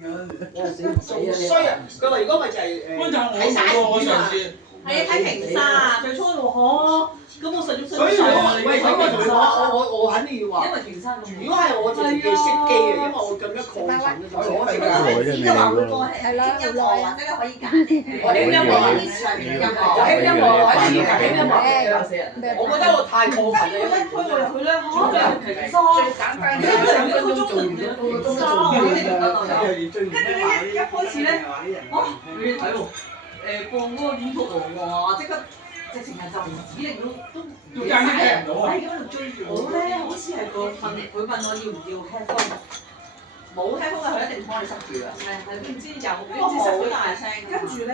衰啊！佢話如果咪就係睇晒我上次係啊，睇平沙，最初我咁我實用所以我肯定要話，因為平沙如果係我就自己熄機嘅，因為我更加抗蠢啊！我只係話會過係聽音樂或者可以揀嘅。我聽音樂啊，我聽音樂，我聽音樂，我覺得我太過分啦！一推我入去咧，嚇就係平沙，跟住2個鐘做完沙，跟住咧一開始咧，嚇你睇喎，放嗰個演曲喎，哇！即刻直情係就唔指令都爭啲聽唔到啊！喺嗰度追住我咧，好似係個佢問我要唔要 headphone，冇 headphone 佢一定幫你塞住啦。係，唔知有，跟住塞好大聲，跟住咧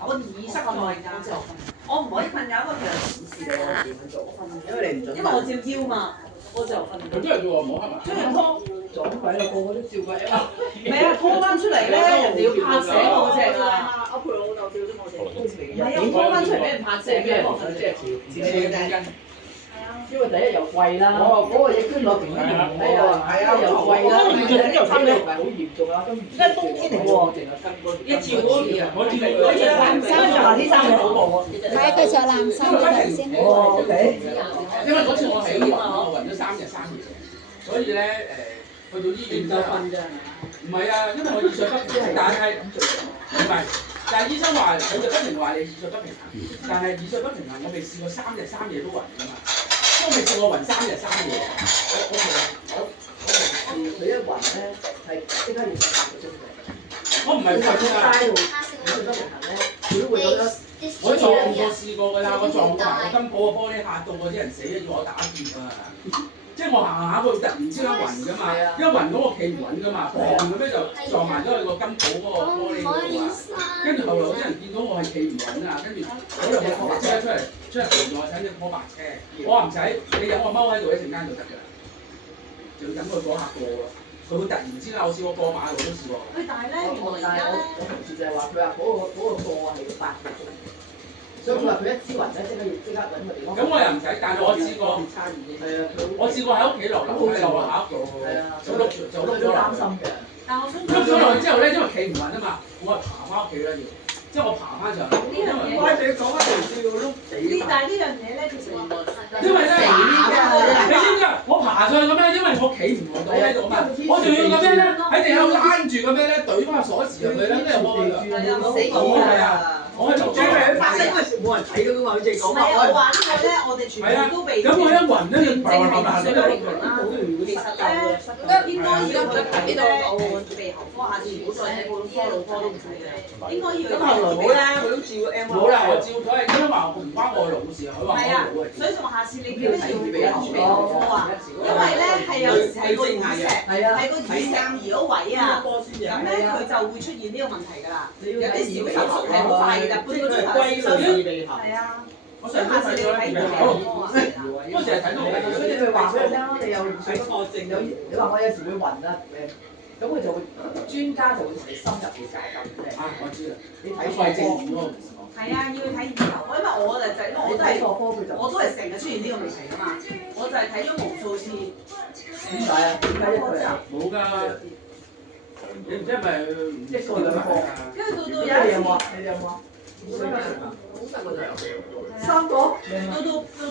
我耳塞在間，我唔可以瞓覺，因為其實唔試過我點樣做，因為你唔準，因為我照腰嘛，我就瞓。有啲人叫我唔好黑埋。將人拖撞鬼啦，個個都照鬼啊！唔係啊，拖翻出嚟咧，人哋要拍醒我隻啊！我陪我老豆照啫，我哋都未唔係啊，拖翻出嚟俾人拍醒嘅，我瞓即係調係啊，因為第一又貴啦，嗰個嘢捐落邊嗰邊係啊，又貴啦，又差唔係好嚴重啊，都而家冬天嚟喎，淨係跟嗰一條嗰啲啊，我知道。佢着藍衫就夏天衫嘅好過喎。係佢着藍衫嗰陣先。哦，OK。因為嗰次我喺雲，我暈咗3日3夜，所以咧去到醫院就瞓啫。唔係啊，因為我耳水不平衡，但係唔係，但係醫生話佢就不停話你耳水不平衡，但係耳水不平衡我未試過3日3夜都暈㗎嘛，都未試過暈3日3夜。我佢一暈咧係即刻要8個鐘嘅。我唔係暈啊，耳水不平衡咧，佢都會覺得。我撞過試過㗎啦，我撞過個金寶嘅玻璃嚇到嗰啲人死咗，要我打劫啊！即係我行下佢突然之間暈㗎嘛，一暈到我企唔穩㗎嘛，砰咁樣就撞埋咗去個金寶嗰個玻璃嗰度啊！跟住後來嗰啲人見到我係企唔穩啊，跟住嗰兩個拖白車出嚟扶我，請隻拖白車。我話唔使，你有我踎喺度一陣間就得㗎啦，就等佢嗰下過咯。佢會突然之間，我試過過馬路都試過。喂，但係咧，原來而家咧，我同事就係話，佢話嗰個過係要8個鐘，所以佢話佢一支暈咧，即刻揾個地方。咁我又唔使，但係我試過。係啊，我試過喺屋企樓下度，就碌咗擔心嘅。但係我想碌咗落去之後咧，因為企唔穩啊嘛，我係爬翻屋企啦要，即係我爬翻上嚟。呢樣嘢，我哋講翻條線個碌地。但係呢樣嘢咧，其實原來因為咧，你知唔知啊？我爬上去咁樣，因為我企唔穩到喺度嘛，我仲要咁樣咧喺地下度躝住咁樣咧，懟翻個鎖匙入去咧，跟住我係啊。我係碌咗落去。發生嗰陣時冇人睇到㗎嘛，佢淨係講唔係啊！我話呢個咧，我哋全部都被咁我一暈咧，正係耳水不平衡啦。其實咧，應該要佢睇到鼻喉科，下次唔好再睇普通科、腦科都唔使嘅。應該要。咁後來冇啦，佢都照 M。冇啦，我照咗係因為話唔關我腦事，佢話我腦係。所以就話下次你叫佢要鼻喉科啊，因為咧係有時係個耳石，係個耳石移嗰位啊，咁咧佢就會出現呢個問題㗎啦。有啲小手術係好快㗎，半個鐘頭手術。係啊，所以下次你要睇耳鼻喉科啊。嗰時係睇到鼻，所以佢話俾你聽咯，你有耳水不確症，你話我有時會暈啊咁佢就會專家就會同你深入去教訓嘅。啊，我知啦，你睇肺症耳咯。係啊，要去睇耳鼻喉科，因為我就因為我都係錯科佢就我都係成日出現呢個問題㗎嘛，我就係睇咗無數次。點解啊？點解一個人冇㗎，你唔知係咪一個兩個？跟住到有你有冇啊？一次，你有冇啊3個，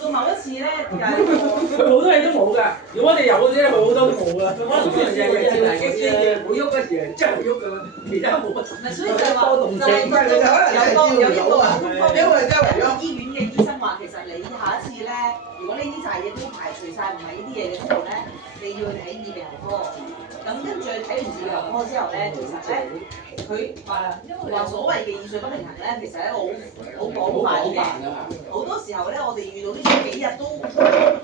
到某一次咧，就係佢好多嘢都冇㗎。如果我哋有嗰啲咧，佢好多都冇㗎。佢可能日日照嚟嘅先，會喐嗰時真係會喐㗎嘛，其他冇乜。唔係，所以就係話就係有一個因為周圍喐。醫院嘅醫生話，其實你下一次咧，如果呢啲曬嘢都排除晒，唔係呢啲嘢嘅時候咧，你要去睇耳鼻喉科。咁跟住睇完耳鼻喉科之後咧，其實咧佢話所謂嘅耳水不平衡咧，其實係一個好廣泛嘅。好多時候咧，我哋遇到呢幾日都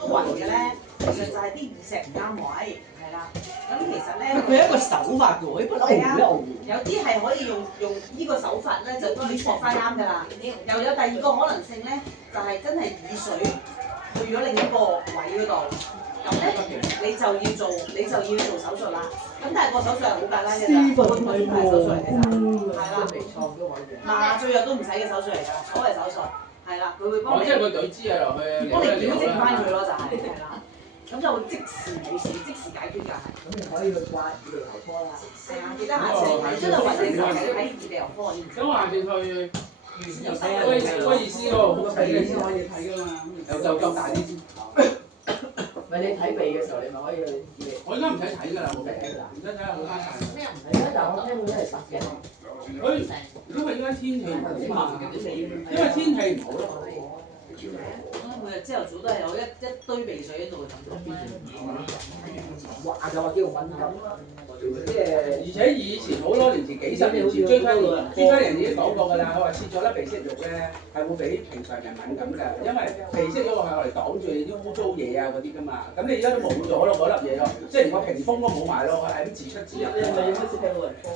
暈嘅咧，其實就係啲耳石唔啱位，係啦。咁其實咧，佢係一個手法嘅喎，呢不嬲有啲係可以用呢個手法咧，就幫你錯翻啱㗎啦。又有第二個可能性咧，就係真係耳水去咗另一個位嗰度。咁咧，你就要做手術啦。咁但係個手術係好簡單嘅咋，普通嘅手術嚟嘅咋，係啦。麻醉藥都唔使嘅手術嚟㗎，所謂手術係啦，佢會幫你。即係佢懟支嘢落去。幫你矯正翻佢咯，就係啦。咁就會即時冇事，即時解決㗎係。咁你可以去掛耳鼻喉科啦。係啊，記得下次你真係揾你睇耳鼻喉科。咁我下次去威爾斯嗰度好多鼻先可以睇㗎嘛，就夠大啲先。唔係你睇鼻嘅時候，你咪可以去耳鼻。我應該唔使睇㗎啦，冇睇㗎啦，唔使睇啦，好翻晒。係啊，但係我聽到都係實嘅。因為而家天氣唔好嘛，因為天氣唔好咯。每日朝頭早都係有一堆鼻水喺度咁。話就話叫敏感啦，即係而且以前好多年前幾十年前，張家人已經講過㗎啦，佢話切咗粒鼻息肉咧係會比平常人敏感㗎，因為鼻息肉係我嚟擋住你啲污糟嘢啊嗰啲㗎嘛。咁你而家都冇咗咯嗰粒嘢咯，即係連個屏風都冇埋咯，係咁自出自入。你係咪應該先睇老人科㗎？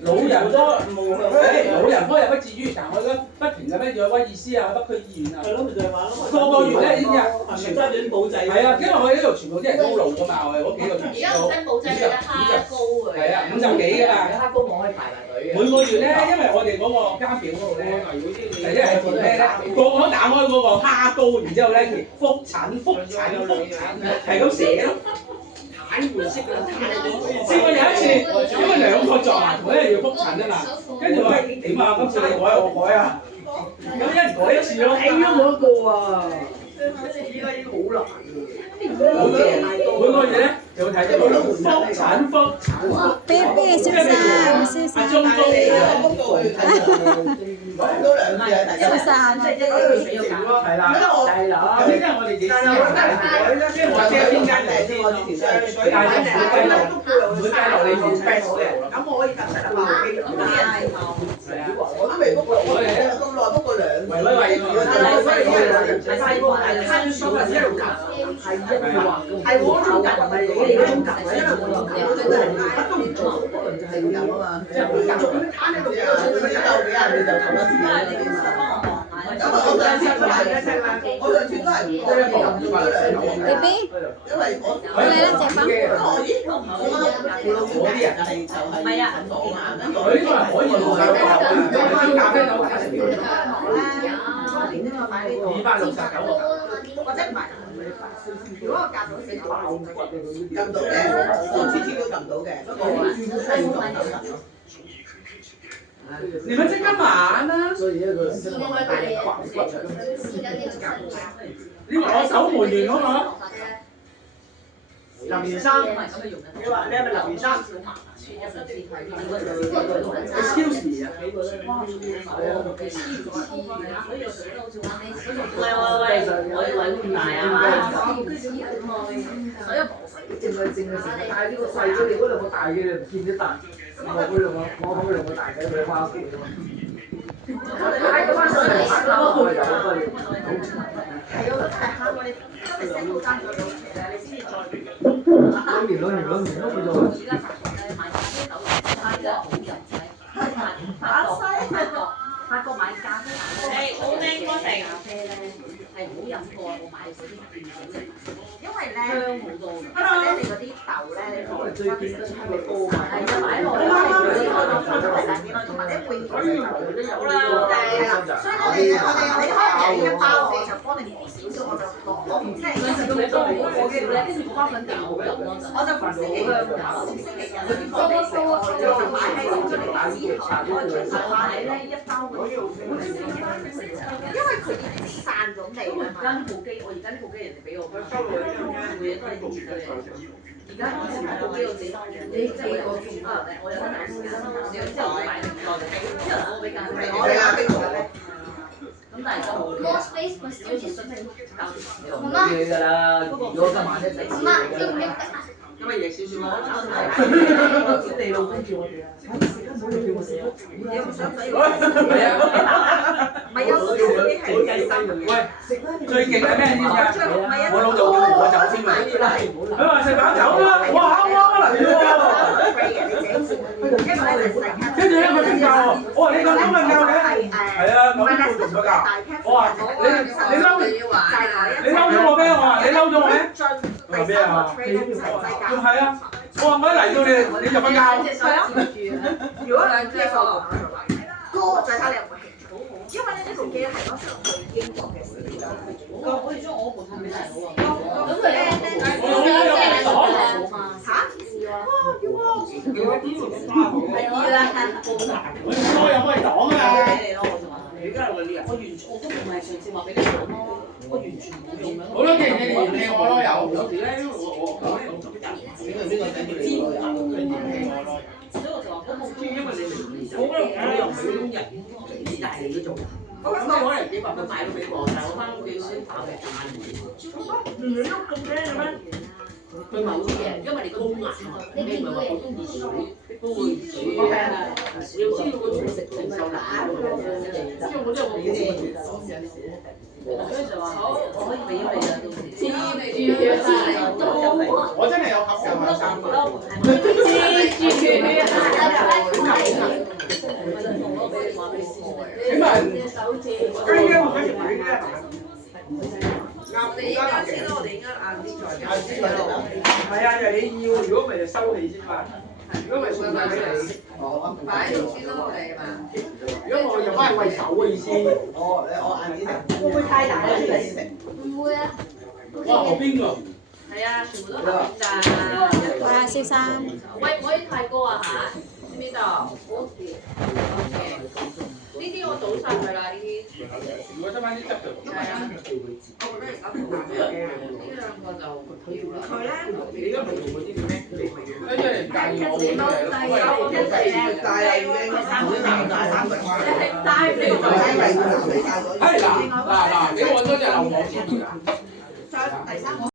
老人科冇老人科又不至於，但係我而家不停咁樣要去威爾斯啊、北區醫院啊。係咯，咪就係話咯。個月咧，你知唔知啊？全揸住啲保仔。係啊，因為我哋呢度全部啲人高路㗎嘛，我哋嗰幾個同事都而家唔使保仔，你得蝦膏㗎。係啊，50幾㗎嘛。蝦膏網可以排埋隊嘅。每個月咧，因為我哋嗰個監表嗰度咧，第一係填咩咧？個個都打開嗰個蝦膏，然之後咧填覆診，係咁寫咯。試過有一次，因為兩個撞埋，同一日要覆診啊嘛，跟住我話點啊？今次你改我改啊？咁一人改一次咯。睇咗我一個啊！依家已經好難㗎。好正，每個月咧有睇咗覆診。Baby 先生，先生。中中都兩次啊！先生，即係一個水要搞。係啦，係啦。因為我哋自己，即係我知邊間嚟先，我之前都係，但係唔會計落你做 best 嘅。咁我可以夾實話機咁啊！我都未 book 過，我哋咁耐 book 過兩次。喂，係喎，係攤數係一路夾，係一路話係我中夾，唔係你嗰種夾，因為我乜都唔做，可能就係咁啊嘛。即係唔做咁攤喺度，有幾廿你就投一次啦。咁我上次都係嘅，我上次都係我一個人做咗兩個。BB，因為我你咧隻粉。嗰啲人係就係係啊，講啊，佢呢個係可以做嘅，咖啡豆價成269或者唔係，如果個價到400，撳到嘅，我次次都撳到嘅，不過我係要撳。你們在幹嘛呢？所以一個真係大力刮骨嘅。你攞守門員嗰個？林源生，你話你係咪林源生？Excuse me 啊！喂，我要揾咁大啊！正嘅時，帶呢個細咗，你嗰兩個大嘅你唔見得大，我嗰兩個大嘅佢翻屋企㗎嘛。帶佢翻上嚟玩咯，係啊，我哋今日 set 好單咗到期咧，你先至再兩年都冇做。而家買咖啡豆，係真係好人仔，法國買咖啡豆咧，好靚嗰隻咖啡咧係好飲過，我買嗰啲電子嘅，因為咧香好多，因為咧你嗰啲豆咧，你放翻啲出嚟煲埋，係啊擺落去，同埋咧會嗰啲豆都有啦，係啦，所以我哋你可能一包我就幫你磨少少，我唔即係嗰陣時都多我嘅咧，跟住嗰包粉更好飲咯，我就逢星期日放你食，我就買喺出嚟打啲嘢，我就買咧一包。因為佢已經散咗味啦嘛。而家呢部機，我而家呢部機人哋俾我，佢收落去，每嘢都係熱嘅。而家以前部機我自己，你即係我用可能咧，我有得買時間，之後我買唔耐嘅，因為我比較我係啊邊個咧？咁但係而家冇嘅。冇嘢㗎啦，如果今晚一仔咁咪夜少少咯。你老公叫我哋啊，唔好叫我食咯。你唔想死？係啊，唔係有啲係計心。喂，最勁係咩知唔知啊？我老豆叫我走先嘛，佢話食飽走啦，哇嚟喎！跟住咧佢瞓覺喎，我話你咁早瞓覺嘅？係啊，9點半瞓咗覺。我話你嬲咗我咩？我話你嬲咗我咩？佢話咩啊？仲係啊！我話我一嚟到你就瞓覺。係啊，如果兩隻手歌就睇下你有冇興趣。因為咧呢部機係我上去。英國嘅事啦。我哋將我部睇咪大佬啊？咁佢咧我有隻手嚇？係啦，我有可以擋啊！俾你咯，我就話。我完全我都唔係上次話俾你講咯，我完全冇用嘅。好啦，既然你嫌棄我咯，有時咧我邊個整住你嗰個人？佢嫌棄我咯。所以我就話我冇因為你明，我又唔係嗰種人，你大你嗰種。咁我可能幾百蚊買到俾我，但係我翻屋企先打嘅賺唔喐咁驚嘅咩？佢某啲嘢，因為你高壓啊嘛，你唔係話普通熱水都會水嘅。你要知道嗰種承受能力，因為我都有個經驗。所以就話好，我可以俾你啦，到時。我真係有合上兩三個。請問手指。我哋依家先啦，我哋依家晏啲再搞。係啊，就你要，如果唔係就收你先嘛。如果唔係送曬俾你。擺喺度先咯，我哋係嘛？如果我又翻去餵手嘅意思。我晏啲食。會唔會太大啊？唔會啊。哇，河邊㗎。係啊，全部都係㗎。哇，先生，喂，唔可以太高啊嚇，知唔知道？OK。呢啲我倒晒佢啦，呢啲。如果得翻啲汁就。係啊。我覺得而家同埋呢兩個就要啦。佢咧，你而家咪用嗰啲叫咩？跟住你唔介意我換嚟咯，係啊，我一齊大啊已經3個一係帶俾我係嗱，你揾多隻流黃先㗎。第三個。